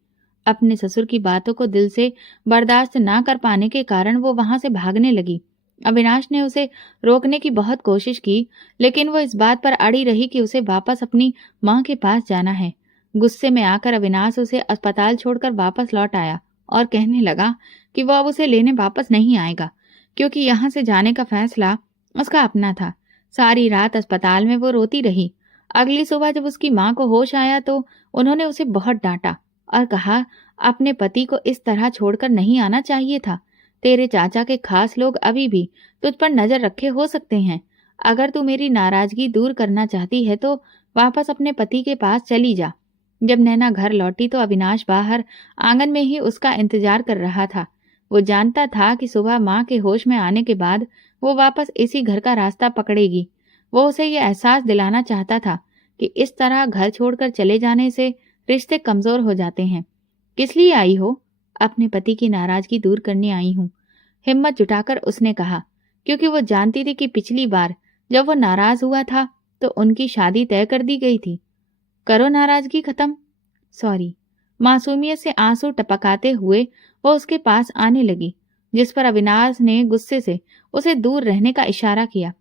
अपने ससुर की बातों को दिल से बर्दाश्त ना कर पाने के कारण वो वहां से भागने लगी। अविनाश ने उसे रोकने की बहुत कोशिश की, लेकिन वो इस बात पर अड़ी रही कि उसे वापस अपनी माँ के पास जाना है। गुस्से में आकर अविनाश उसे अस्पताल छोड़कर वापस लौट आया और कहने लगा कि वो अब उसे लेने वापस नहीं आएगा, क्योंकि यहाँ से जाने का फैसला उसका अपना था। सारी रात अस्पताल में वो रोती रही। अगली सुबह जब उसकी माँ को होश आया तो उन्होंने उसे बहुत डांटा और कहा, अपने पति को इस तरह छोड़कर नहीं आना चाहिए था। तेरे चाचा के खास लोग अभी भी तुझ पर नजर रखे हो सकते हैं। अगर तू मेरी नाराजगी दूर करना चाहती है तो वापस अपने पति के पास चली जा। जब नैना घर लौटी तो अविनाश बाहर आंगन में ही उसका इंतजार कर रहा था। वो जानता था कि सुबह माँ के होश में आने के बाद वो वापस इसी घर का रास्ता पकड़ेगी। वो उसे ये एहसास दिलाना चाहता था कि इस तरह घर छोड़कर चले जाने से रिश्ते कमजोर हो जाते हैं। किस लिए आई हो? अपने पति की नाराजगी दूर करने आई हूँ, हिम्मत जुटाकर उसने कहा, क्योंकि वो जानती थी कि पिछली बार जब वो नाराज हुआ था तो उनकी शादी तय कर दी गई थी। करो नाराजगी खत्म। सॉरी। मासूमियत से आंसू टपकाते हुए वो उसके पास आने लगी, जिस पर अविनाश ने गुस्से से उसे दूर रहने का इशारा किया।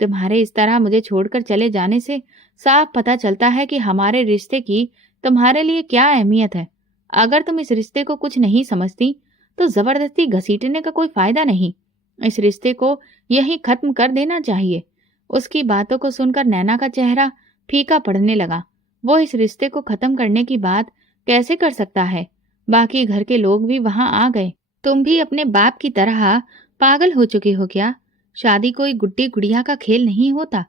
तुम्हारे इस तरह मुझे छोड़कर चले जाने से साफ पता चलता है कि हमारे रिश्ते की तुम्हारे लिए क्या अहमियत है। अगर तुम इस रिश्ते को कुछ नहीं समझती तो जबरदस्ती घसीटने का कोई फायदा नहीं। इस रिश्ते को यही खत्म कर देना चाहिए। उसकी बातों को सुनकर नैना का चेहरा फीका पड़ने लगा। वो इस रिश्ते को खत्म करने की बात कैसे कर सकता है? बाकी घर के लोग भी वहां आ गए। तुम भी अपने बाप की तरह पागल हो चुके हो क्या? शादी कोई गुड्डी गुड़िया का खेल नहीं होता।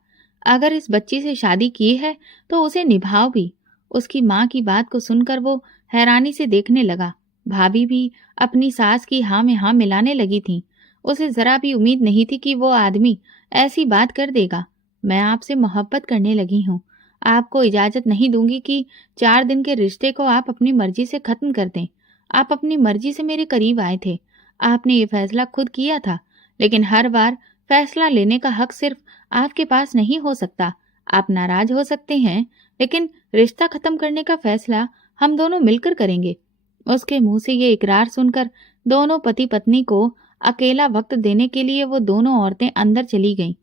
अगर इस बच्ची से शादी की है तो उसे निभाओ भी। उसकी माँ की बात को सुनकर वो हैरानी से देखने लगा। भाभी भी अपनी सास की हाँ में हाँ मिलाने लगी थी। उसे जरा भी उम्मीद नहीं थी कि वो आदमी ऐसी बात कर देगा। मैं आपसे मोहब्बत करने लगी हूँ। आपको इजाज़त नहीं दूँगी कि 4 दिन के रिश्ते को आप अपनी मर्ज़ी से ख़त्म कर दें। आप अपनी मर्ज़ी से मेरे करीब आए थे। आपने ये फ़ैसला खुद किया था, लेकिन हर बार फ़ैसला लेने का हक़ सिर्फ़ आपके पास नहीं हो सकता। आप नाराज़ हो सकते हैं, लेकिन रिश्ता ख़त्म करने का फ़ैसला हम दोनों मिलकर करेंगे। उसके मुँह से ये इकरार सुनकर दोनों पति-पत्नी को अकेला वक़्त देने के लिए वो दोनों औरतें अंदर चली गईं।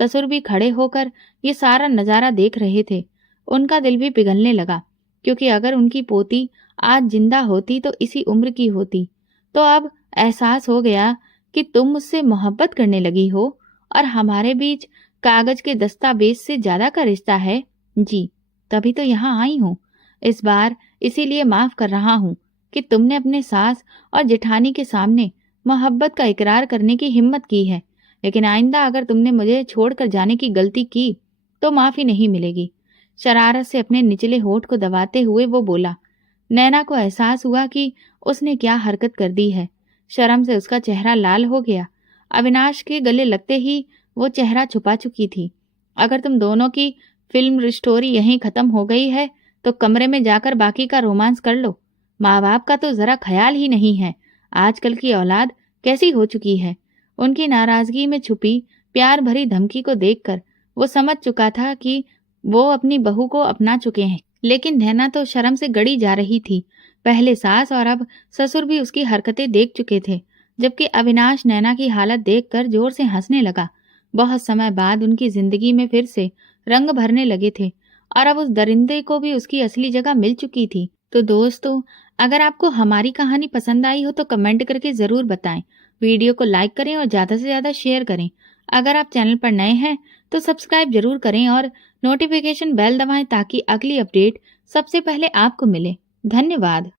ससुर भी खड़े होकर ये सारा नज़ारा देख रहे थे। उनका दिल भी पिघलने लगा, क्योंकि अगर उनकी पोती आज जिंदा होती तो इसी उम्र की होती। तो अब एहसास हो गया कि तुम मुझसे मोहब्बत करने लगी हो और हमारे बीच कागज के दस्तावेज से ज्यादा का रिश्ता है। जी, तभी तो यहाँ आई हूँ। इस बार इसीलिए माफ कर रहा हूँ कि तुमने अपने सास और जेठानी के सामने मोहब्बत का इकरार करने की हिम्मत की है, लेकिन आइंदा अगर तुमने मुझे छोड़कर जाने की गलती की तो माफी नहीं मिलेगी। शरारत से अपने निचले होठ को दबाते हुए वो बोला। नैना को एहसास हुआ कि उसने क्या हरकत कर दी है। शर्म से उसका चेहरा लाल हो गया। अविनाश के गले लगते ही वो चेहरा छुपा चुकी थी। अगर तुम दोनों की फिल्म स्टोरी यहीं खत्म हो गई है तो कमरे में जाकर बाकी का रोमांस कर लो। माँ बाप का तो जरा ख्याल ही नहीं है। आजकल की औलाद कैसी हो चुकी है। उनकी नाराजगी में छुपी प्यार भरी धमकी को देखकर वो समझ चुका था कि वो अपनी बहू को अपना चुके हैं। लेकिन नैना तो शर्म से गड़ी जा रही थी। पहले सास और अब ससुर भी उसकी हरकतें देख चुके थे, जबकि अविनाश नैना की हालत देखकर जोर से हंसने लगा। बहुत समय बाद उनकी जिंदगी में फिर से रंग भरने लगे थे और अब उस दरिंदे को भी उसकी असली जगह मिल चुकी थी। तो दोस्तों, अगर आपको हमारी कहानी पसंद आई हो तो कमेंट करके ज़रूर बताएं। वीडियो को लाइक करें और ज़्यादा से ज़्यादा शेयर करें। अगर आप चैनल पर नए हैं तो सब्सक्राइब जरूर करें और नोटिफिकेशन बेल दबाएं ताकि अगली अपडेट सबसे पहले आपको मिले। धन्यवाद।